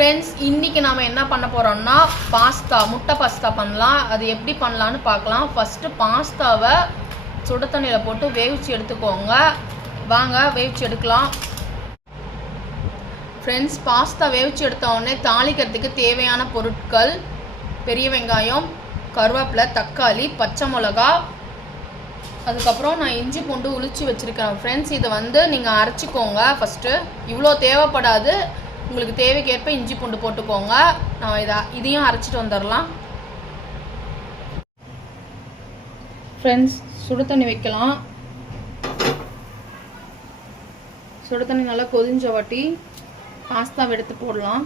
Friends, இன்றைக்கி நாம் என்ன பண்ண போகிறோம்னா முட்டை பாஸ்தா பண்ணலாம். அது எப்படி பண்ணலான்னு பார்க்கலாம். ஃபஸ்ட்டு பாஸ்தாவை சுட தண்ணியில் போட்டு வேவிச்சு எடுத்துக்கோங்க. வாங்க வேவிச்சு எடுக்கலாம். ஃப்ரெண்ட்ஸ், பாஸ்தா வேவிச்சு எடுத்தோடனே தாளிக்கிறதுக்கு தேவையான பொருட்கள்: பெரிய வெங்காயம், கருவேப்பிலை, தக்காளி, பச்சை மிளகா, அதுக்கப்புறம் நான் இஞ்சி பூண்டு உளிச்சு வச்சுருக்கேன். ஃப்ரெண்ட்ஸ், இதை நீங்கள் அரைச்சிக்கோங்க. ஃபஸ்ட்டு இவ்வளோ தேவைப்படாது, உங்களுக்கு தேவைக்கேற்ப இஞ்சி பூண்டு போட்டுக்கோங்க. நான் இதையும் அரைச்சிட்டு வந்துடலாம். ஃப்ரெண்ட்ஸ், சுடு தண்ணி வைக்கலாம். சுடு தண்ணி நல்லா கொதிஞ்ச வாட்டி பாஸ்தாவை எடுத்து போடலாம்.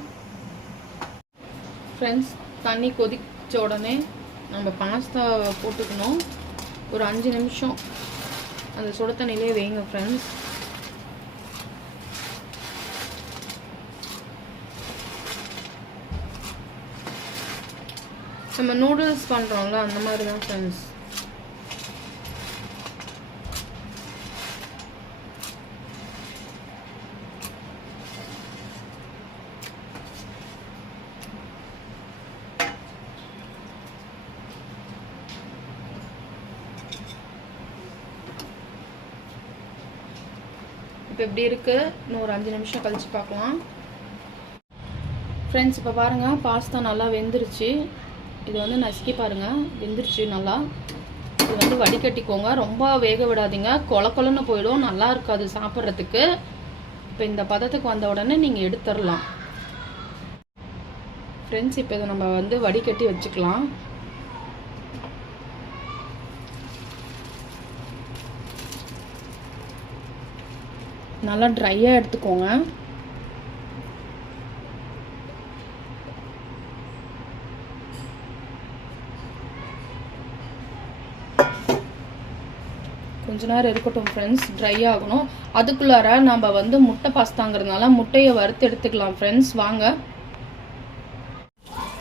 ஃப்ரெண்ட்ஸ், தண்ணி கொதிச்ச உடனே நம்ம பாஸ்தாவை போட்டுக்கணும். ஒரு 5 நிமிஷம் அந்த சுடு தண்ணியிலே வைங்க. ஃப்ரெண்ட்ஸ், நம்ம நூடுல்ஸ் பண்ணுறோம்ல, அந்த மாதிரி தான் ஃப்ரெண்ட்ஸ். இப்போ எப்படி இருக்குது? இன்னும் ஒரு 5 நிமிஷம் கழித்து பார்க்கலாம். ஃப்ரெண்ட்ஸ், இப்போ பாருங்கள், பாஸ்தா நல்லா வெந்துருச்சு. இது நசுக்கி பாருங்கள், வெந்துருச்சு நல்லா. இது வடிகட்டிக்கோங்க. ரொம்ப வேக விடாதீங்க, கொலன்னு போயிடும், நல்லா இருக்காது சாப்பிட்றதுக்கு. இப்போ இந்த பதத்துக்கு வந்த உடனே நீங்கள் எடுத்துடலாம். ஃப்ரெண்ட்ஸ், இப்போ இதை நம்ம வடிகட்டி வச்சுக்கலாம். நல்லா ட்ரையாக எடுத்துக்கோங்க. கொஞ்ச நேரம் இருக்கட்டும் ஃப்ரெண்ட்ஸ், ட்ரை ஆகணும். அதுக்குள்ளார நம்ம முட்டை பாஸ்தாங்கிறதுனால முட்டையை வறுத்து எடுத்துக்கலாம். ஃப்ரெண்ட்ஸ், வாங்க.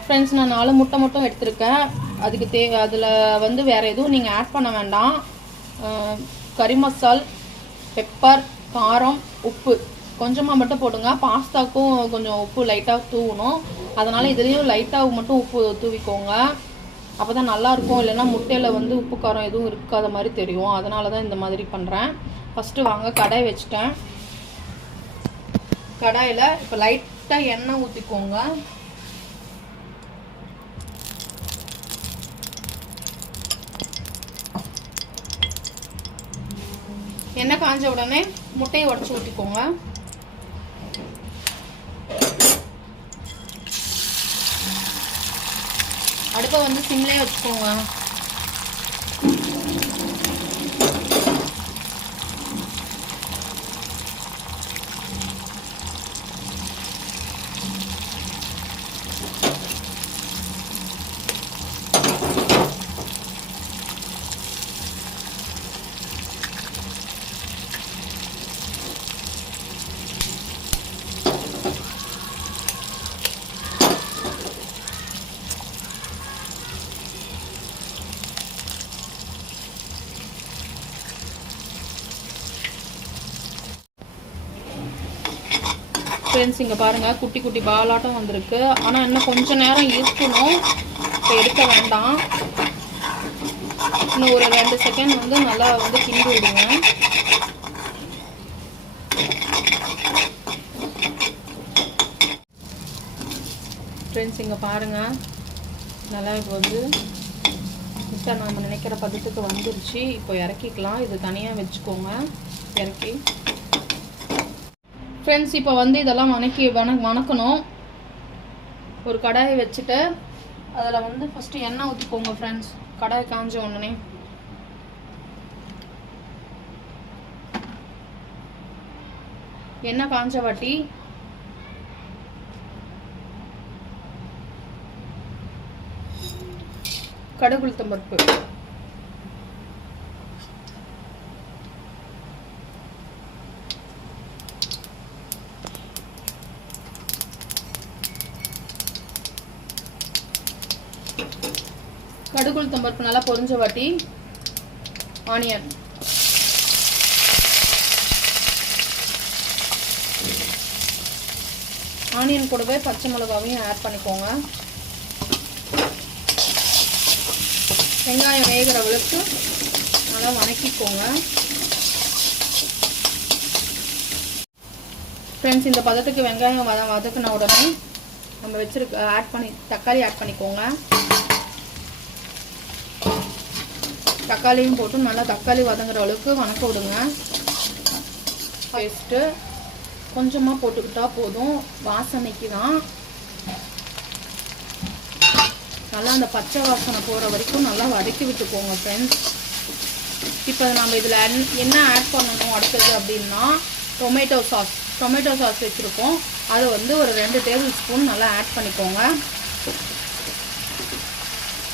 ஃப்ரெண்ட்ஸ், நான் 4 முட்டை மட்டும் எடுத்திருக்கேன். அதுக்கு அதில் வேறு எதுவும் நீங்கள் ஆட் பண்ண வேண்டாம். கறி மசால், பெப்பர், காரம், உப்பு கொஞ்சமாக மட்டும் போடுங்க. பாஸ்தாக்கும் கொஞ்சம் உப்பு லைட்டாக தூவணும். அதனால் இதுலேயும் லைட்டாக மட்டும் உப்பு தூவிக்கோங்க. அப்போ தான் நல்லாயிருக்கும். இல்லைன்னா முட்டையில் உப்பு காரம் எதுவும் இருக்காத மாதிரி தெரியும். அதனால தான் இந்த மாதிரி பண்ணுறேன். ஃபஸ்ட்டு வாங்க, கடாய் வச்சுட்டேன். கடாயில் இப்போ லைட்டாக எண்ணெய் ஊற்றிக்கோங்க. எண்ணெய் காஞ்ச உடனே முட்டையை உடச்சி ஊற்றிக்கோங்க. அடுப்பை சிம்லேயே வச்சுக்கோங்க. ஃப்ரெண்ட்ஸ், இங்கே பாருங்கள், குட்டி குட்டி பாலாட்டம் வந்திருக்கு. ஆனால் இன்னும் கொஞ்சம் நேரம் இருக்கணும். இப்போ எடுக்க வேண்டாம். இன்னும் ஒரு 2 செகண்ட் நல்லா கிண்டி விடுங்க. ஃப்ரெண்ட்ஸ், இங்கே பாருங்கள், நல்லா இப்போ முட்டை நம்ம நினைக்கிற பதத்துக்கு வந்துருச்சு. இப்போ இறக்கிக்கலாம். இது தனியாக வச்சுக்கோங்க. இறக்கி ஃப்ரெண்ட்ஸ், இப்போ இதெல்லாம் வணக்கணும். ஒரு கடாயை வச்சுட்டு அதில் ஃபஸ்ட்டு எண்ணெய் ஊற்றிக்கோங்க. ஃப்ரெண்ட்ஸ், கடாயை காஞ்ச உடனே எண்ணெய் காஞ்ச வாட்டி கடுகு, உளுத்தம் பருப்பு, கடுகு, உளுத்தம் பருப்பு நல்லா பொரிஞ்ச வாட்டி ஆனியன், ஆனியன் கூடவே பச்சை மிளகாவையும் ஆட் பண்ணிக்கோங்க. வெங்காயம் வேகிற அளவுக்கு நல்லா வதக்கிக்கோங்க. ஃப்ரெண்ட்ஸ், இந்த பதத்துக்கு வெங்காயம் வதக்கின உடனே நம்ம தக்காளி ஆட் பண்ணிக்கோங்க. தக்காளியும் போட்டு நல்லா தக்காளி வதங்குற அளவுக்கு வதக்க விடுங்க. பேஸ்ட்டு கொஞ்சமாக போட்டுக்கிட்டா போதும், வாசனைக்கு தான். நல்லா அந்த பச்சை வாசனை போகிற வரைக்கும் நல்லா வதக்கி விட்டுக்கோங்க ஃப்ரெண்ட்ஸ். இப்போ நம்ம இதில் என்ன ஆட் பண்ணணும் அடுத்தது அப்படின்னா டொமேட்டோ சாஸ் வச்சுருக்கோம். அதை ஒரு 2 டேபிள் ஸ்பூன் நல்லா ஆட் பண்ணிக்கோங்க.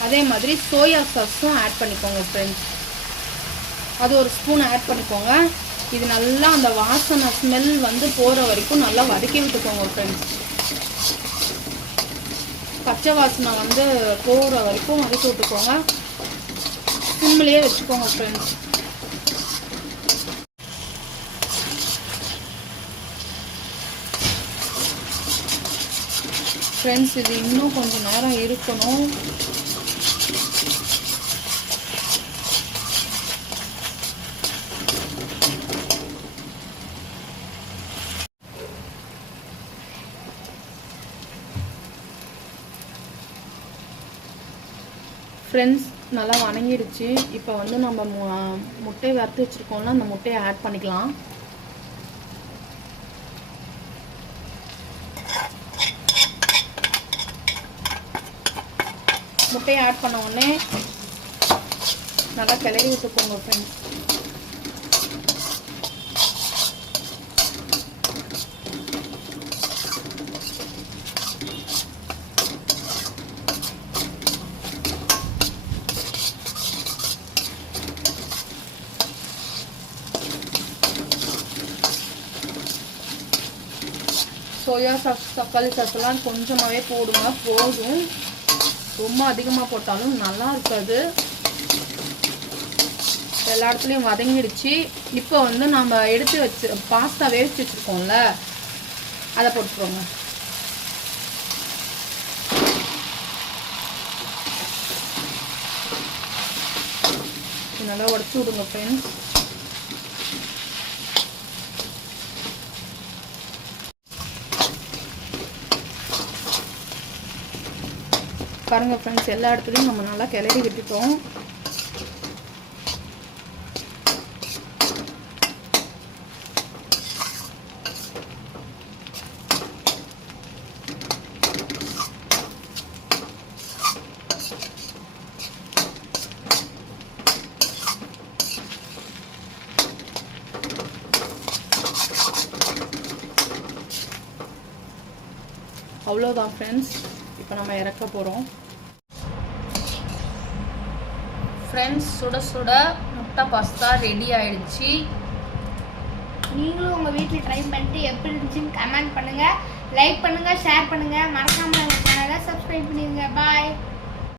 அதே மாதிரி சோயா சாஸும் ஆட் பண்ணிக்கோங்க ஃப்ரெண்ட்ஸ். அது 1 ஸ்பூன் ஆட் பண்ணிக்கோங்க. இது நல்லா அந்த வாசனை ஸ்மெல் போகிற வரைக்கும் நல்லா வதக்கி விட்டுக்கோங்க ஃப்ரெண்ட்ஸ். பச்சை வாசனை போகிற வரைக்கும் வதக்கி விட்டுக்கோங்க. சிம்மிலேயே வச்சுக்கோங்க ஃப்ரெண்ட்ஸ். ஃப்ரெண்ட்ஸ், இது இன்னும் கொஞ்சம் நேரம் இருக்கணும். ஃப்ரெண்ட்ஸ், நல்லா வணங்கிடுச்சு. இப்போ நம்ம முட்டையை வறுத்து வச்சுருக்கோம்ல, அந்த முட்டையை ஆட் பண்ணிக்கலாம். முட்டையை ஆட் பண்ண உடனே நல்லா கிளறி விட்டுக்கோங்க ஃப்ரெண்ட்ஸ். சோயா சாஸ், தக்காளி சாஸ்லாம் கொஞ்சமாகவே போடுங்க, போதும். ரொம்ப அதிகமாக போட்டாலும் நல்லா இருக்காது. எல்லா இடத்துலையும் வதங்கிடுச்சு. இப்போ நம்ம எடுத்து வச்சு பாஸ்தா வேவிச்சு வச்சுருக்கோம்ல, அதை போட்டுக்கோங்க. நல்லா உடச்சி விடுங்க ஃப்ரெண்ட்ஸ். பாருங்க ஃப்ரெண்ட்ஸ், எல்லா இடத்துலையும் நம்ம நல்லா கிளறி விட்டுட்டோம். அவ்வளோதான் ஃப்ரெண்ட்ஸ், இப்போ நம்ம இறக்க போகிறோம். ஃப்ரெண்ட்ஸ், சுட சுட முட்டை பாஸ்தா ரெடி ஆயிடுச்சு. நீங்களும் உங்கள் வீட்டில் ட்ரை பண்ணிட்டு எப்படி இருந்துச்சுன்னு கமெண்ட் பண்ணுங்கள், லைக் பண்ணுங்கள், ஷேர் பண்ணுங்கள், மறக்காமல் எங்கள் சேனலை சப்ஸ்கிரைப் பண்ணிடுங்க. பாய்.